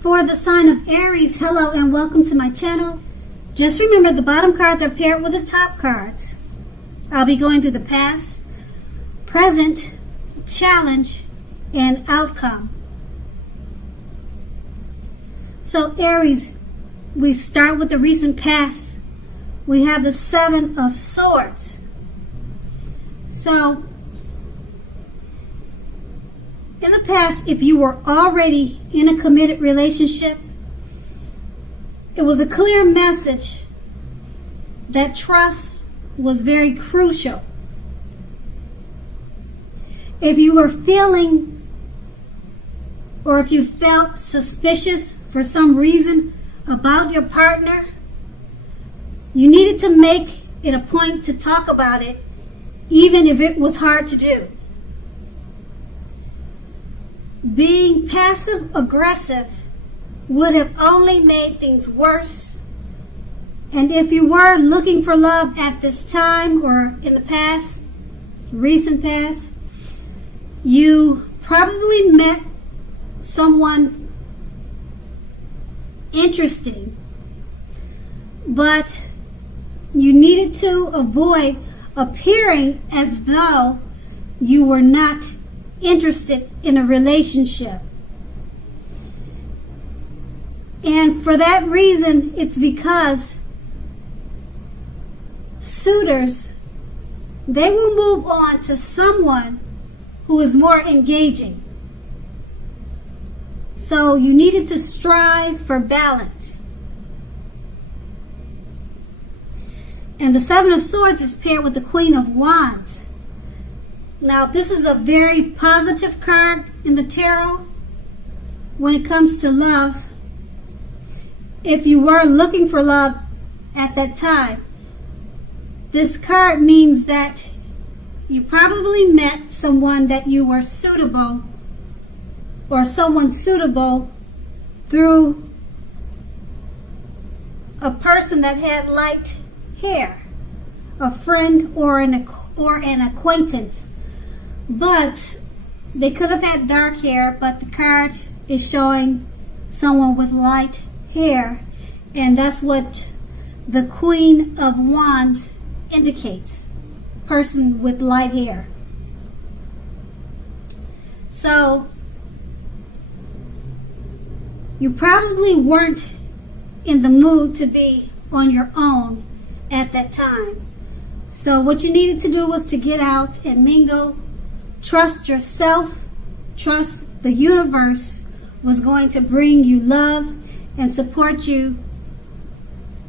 For the sign of Aries, hello and welcome to my channel. Just remember the bottom cards are paired with the top cards. I'll be going through the past, present, challenge, and outcome. So Aries, we start with the recent past. We have the Seven of Swords. So in the past, if you were already in a committed relationship, it was a clear message that trust was very crucial. If you were feeling or if you felt suspicious for some reason about your partner, you needed to make it a point to talk about it, even if it was hard to do. Being passive-aggressive would have only made things worse. And if you were looking for love at this time or in the past, recent past, you probably met someone interesting, but you needed to avoid appearing as though you were not interested in a relationship. And for that reason, it's because suitors, they will move on to someone who is more engaging. So you needed to strive for balance. And the Seven of Swords is paired with the Queen of Wands. Now, this is a very positive card in the tarot when it comes to love. If you were looking for love at that time, this card means that you probably met someone that you were suitable or someone suitable through a person that had light hair, a friend or an acquaintance. But they could have had dark hair, but the card is showing someone with light hair, and that's what the Queen of Wands indicates, person with light hair. So you probably weren't in the mood to be on your own at that time. So what you needed to do was to get out and mingle. Trust yourself, trust the universe was going to bring you love and support you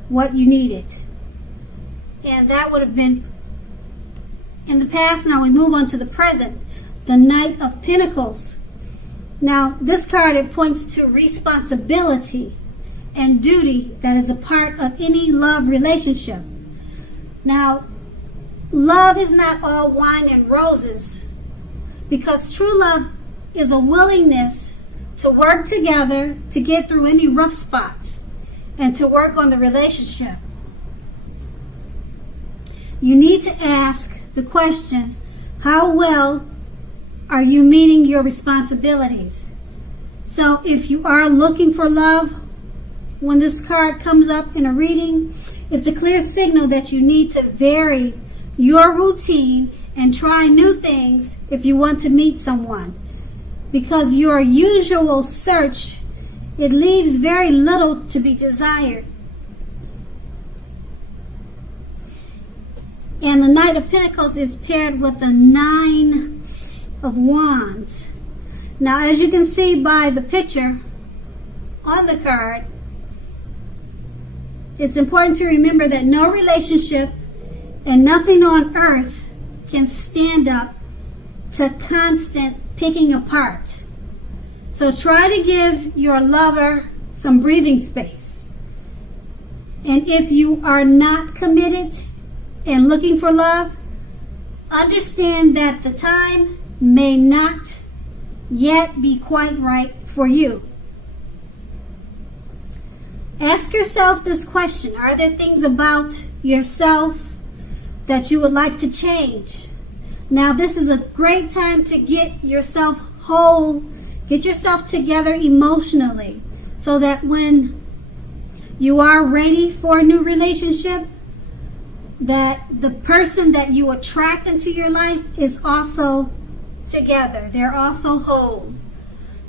what you needed. And that would have been in the past. Now we move on to the present, the Knight of Pentacles. Now this card, it points to responsibility and duty that is a part of any love relationship. Now, love is not all wine and roses, because true love is a willingness to work together to get through any rough spots and to work on the relationship. You need to ask the question, how well are you meeting your responsibilities? So if you are looking for love, when this card comes up in a reading, it's a clear signal that you need to vary your routine and try new things if you want to meet someone. Because your usual search, it leaves very little to be desired. And the Knight of Pentacles is paired with the Nine of Wands. Now, as you can see by the picture on the card, it's important to remember that no relationship and nothing on earth can stand up to constant picking apart. So try to give your lover some breathing space. And if you are not committed and looking for love, understand that the time may not yet be quite right for you. Ask yourself this question: are there things about yourself that you would like to change? Now, this is a great time to get yourself whole, get yourself together emotionally, so that when you are ready for a new relationship, that the person that you attract into your life is also together. They're also whole.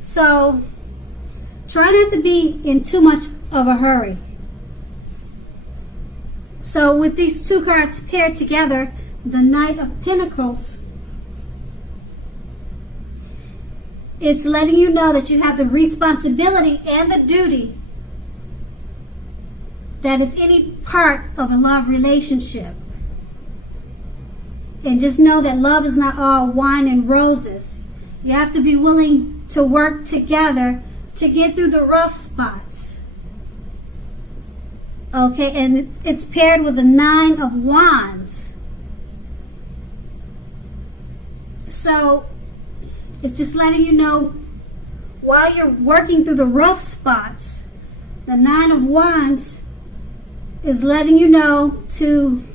So try not to be in too much of a hurry. So with these two cards paired together, the Knight of Pentacles, it's letting you know that you have the responsibility and the duty that is any part of a love relationship. And just know that love is not all wine and roses. You have to be willing to work together to get through the rough spots. Okay, and it's paired with the Nine of Wands. So it's just letting you know, while you're working through the rough spots, the Nine of Wands is letting you know to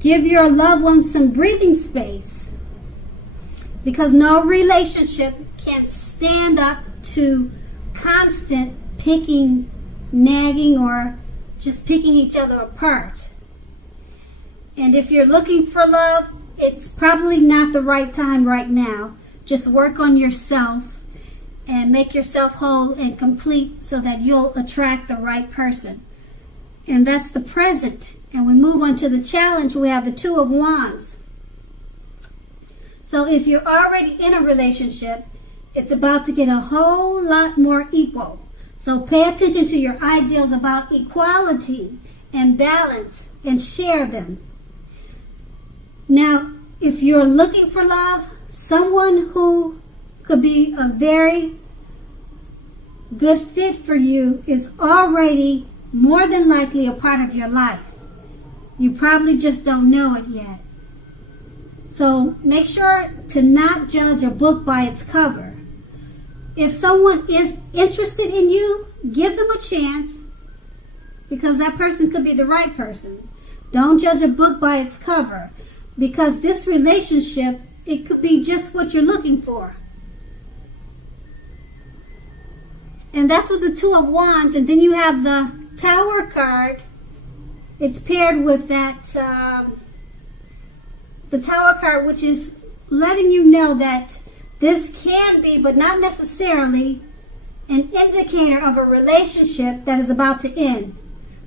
give your loved ones some breathing space, because no relationship can stand up to constant picking, nagging, or just picking each other apart. And if you're looking for love, it's probably not the right time right now. Just work on yourself and make yourself whole and complete so that you'll attract the right person. And that's the present. And we move on to the challenge. We have the Two of Wands. So if you're already in a relationship, it's about to get a whole lot more equal. So pay attention to your ideals about equality and balance and share them. Now, if you're looking for love, someone who could be a very good fit for you is already more than likely a part of your life. You probably just don't know it yet. So make sure to not judge a book by its cover. If someone is interested in you, give them a chance, because that person could be the right person. Don't judge a book by its cover, because this relationship, it could be just what you're looking for. And that's with the Two of Wands. And then you have the Tower card. It's paired with that the Tower card, which is letting you know that this can be, but not necessarily, an indicator of a relationship that is about to end.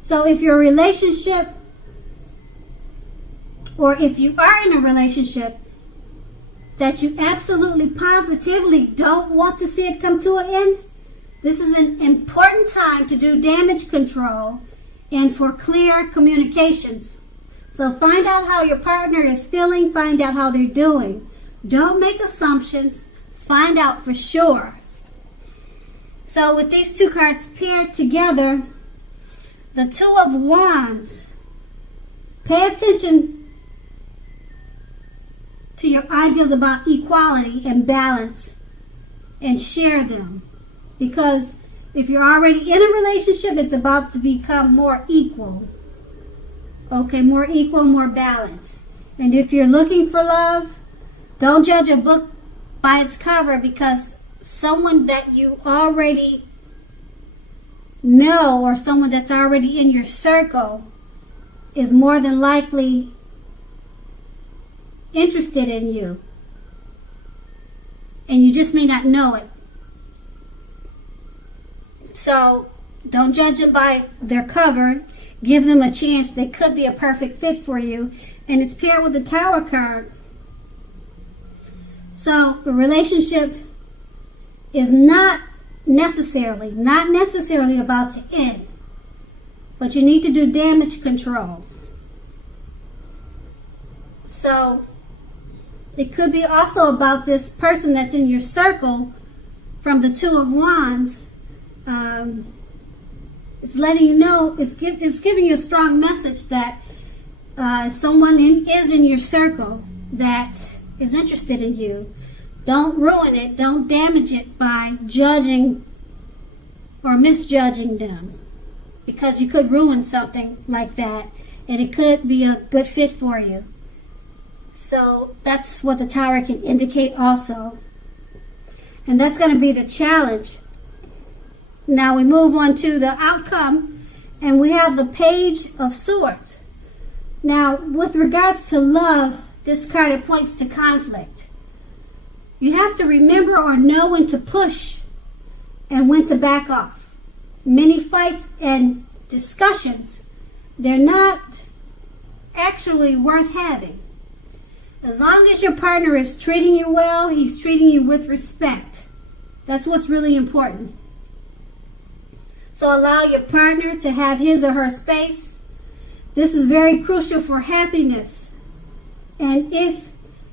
So if your relationship, or if you are in a relationship that you absolutely positively don't want to see it come to an end, this is an important time to do damage control and for clear communications. So find out how your partner is feeling, find out how they're doing. Don't make assumptions, find out for sure. So with these two cards paired together, the Two of Wands, pay attention to your ideas about equality and balance and share them. Because if you're already in a relationship, it's about to become more equal. Okay, more equal, more balanced. And if you're looking for love, don't judge a book by its cover, because someone that you already know or someone that's already in your circle is more than likely interested in you. And you just may not know it. So don't judge them by their cover. Give them a chance. They could be a perfect fit for you. And it's paired with the Tower card. So the relationship is not necessarily about to end. But you need to do damage control. So it could be also about this person that's in your circle from the Two of Wands. It's letting you know, it's giving you a strong message that someone is in your circle that is interested in you. Don't ruin it. Don't damage it by judging or misjudging them, because you could ruin something like that, and it could be a good fit for you. So that's what the Tower can indicate also. And that's going to be the challenge. Now we move on to the outcome, and we have the Page of Swords. Now, with regards to love, this card, it points to conflict. You have to remember or know when to push and when to back off. Many fights and discussions, they're not actually worth having. As long as your partner is treating you well, he's treating you with respect. That's what's really important. So allow your partner to have his or her space. This is very crucial for happiness. And if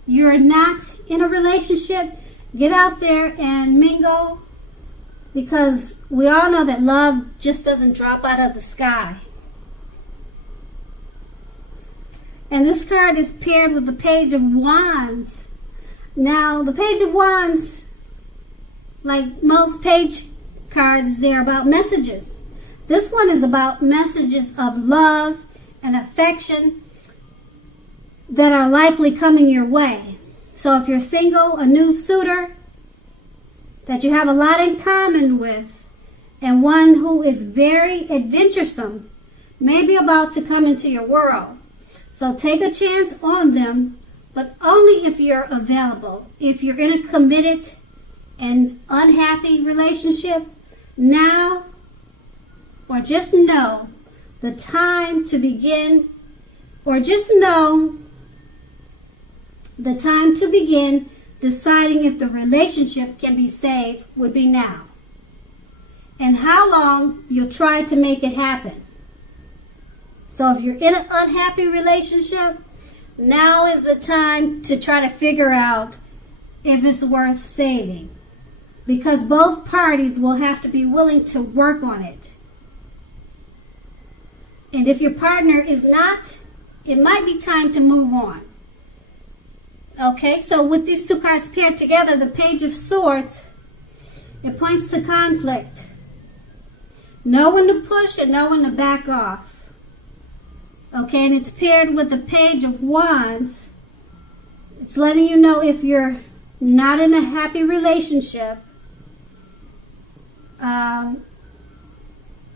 you're not in a relationship, get out there and mingle, because we all know that love just doesn't drop out of the sky. And this card is paired with the Page of Wands. Now, the Page of Wands, like most page cards, they're about messages. This one is about messages of love and affection that are likely coming your way. So if you're single, a new suitor that you have a lot in common with, and one who is very adventuresome, may be about to come into your world. So take a chance on them, but only if you're available. If you're in a committed and unhappy relationship, now or just know the time to begin, or just know the time to begin deciding if the relationship can be saved would be now. And how long you'll try to make it happen. So if you're in an unhappy relationship, now is the time to try to figure out if it's worth saving. Because both parties will have to be willing to work on it. And if your partner is not, it might be time to move on. Okay, so with these two cards paired together, the Page of Swords, it points to conflict. Know when to push and know when to back off. Okay, and it's paired with the Page of Wands. It's letting you know if you're not in a happy relationship,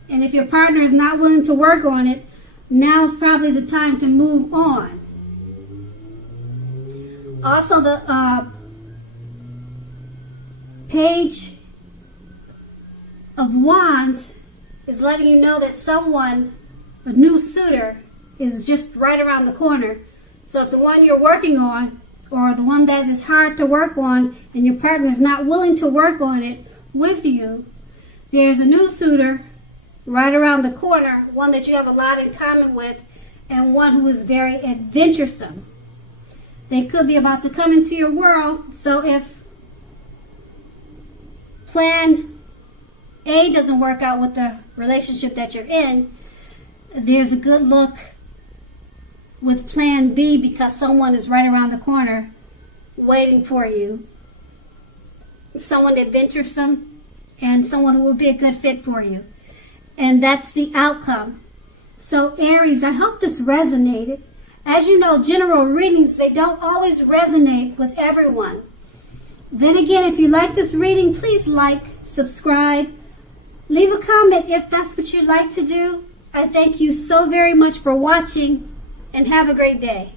and if your partner is not willing to work on it, now is probably the time to move on. Also, the Page of Wands is letting you know that someone, a new suitor, is just right around the corner. So if the one you're working on, or the one that is hard to work on, and your partner is not willing to work on it with you, there's a new suitor right around the corner, one that you have a lot in common with, and one who is very adventuresome. They could be about to come into your world. So if plan A doesn't work out with the relationship that you're in, there's a good look with plan B, because someone is right around the corner waiting for you. Someone adventuresome and someone who will be a good fit for you. And that's the outcome. So Aries, I hope this resonated. As you know, general readings, they don't always resonate with everyone. Then again, if you like this reading, please like, subscribe, leave a comment if that's what you'd like to do. I thank you so very much for watching, and have a great day.